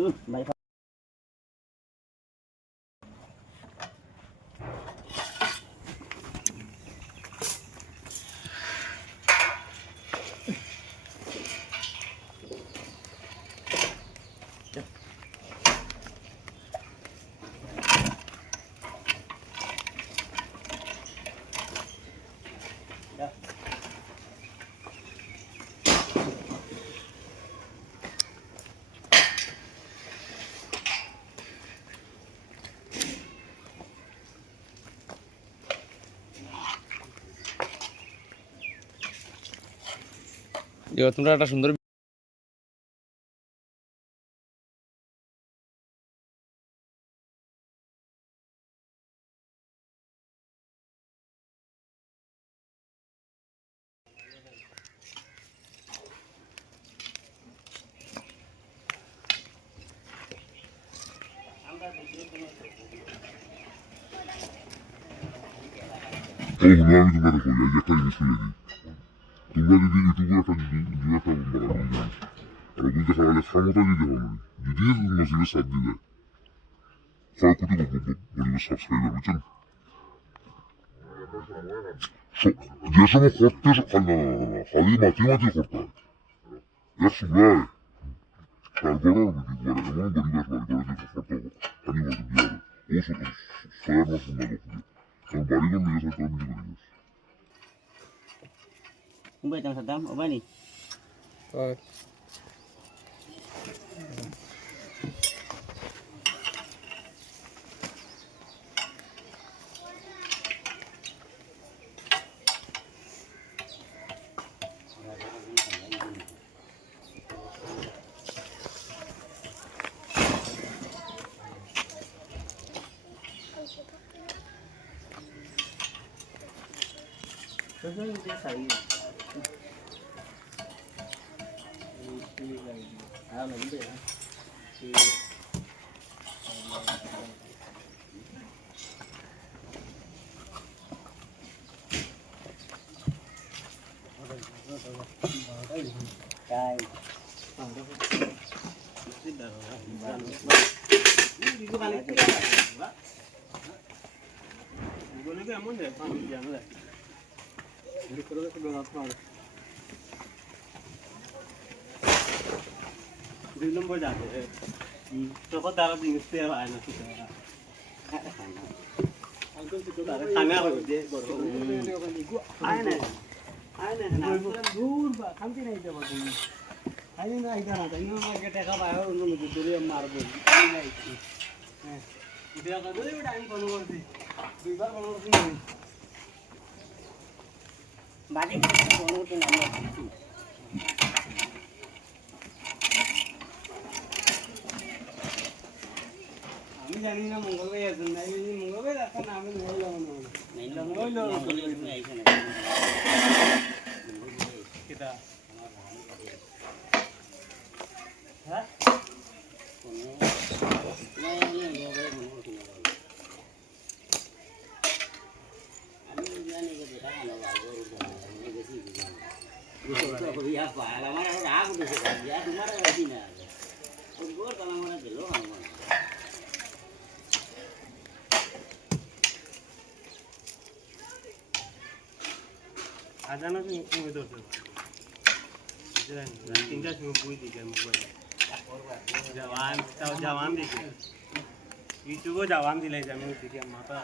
भाई তোমরা একটা সুন্দর ওগুলো আমি তোমরা দেখো এই একটা জিনিস বলে দিই তোমরা যদি ইউটিউবে একটা বানানো জিনিস আর ওগুলো দেখা গেলে ক্ষমতা দিতে হবে না যদি নসিবের সাথ দিলে কয় কোটি পরিবার সাবস্ক্রাইবার বুঝছেন যে সময় করতে খালি মাঝে মাঝে করতে হয় এক সময় তারপরও এমন পরিবেশ বাড়ি করে যে করতে হবে খালি মাঝে দিয়ে হবে ও ছয়ের মাস না কারণ বাড়িঘর নিয়ে আসতে আমি পরিবেশ Bây giờ Saddam ở bên này. Belum boleh ada. Toko taruh di setir aja nanti. Angkut itu taruh. Tanya apa dia? Ayo nih. Dur, pak. Kanti nih coba dulu. Ayo nih ikan ada. Ini mau kita kapan ya? Untuk duri marble. Ini nih. Dia kan dulu udah ini penur sih. Dua penur sih. Balik penur tuh namanya. আমি জানি না মঙ্গলবার আছে না এই মঙ্গলবার এখন আমি নইলাম না নইলাম কিটা হ্যাঁ আমি জানি যে এটা ভালো লাগবে আমি বেশি বুঝি ইয়া পালা মানে রাগ উঠেছে ইয়া তোমার বাড়ি না ওর গোর কালা মানে দিল আমার আজানা তুমি কই দরছো জানেন তিনটা তুমি বই দিকে মোবাইল জওয়ান তাও জওয়ান দিকে ইউটিউবে জওয়ান দিলে আমি দিকে মাথা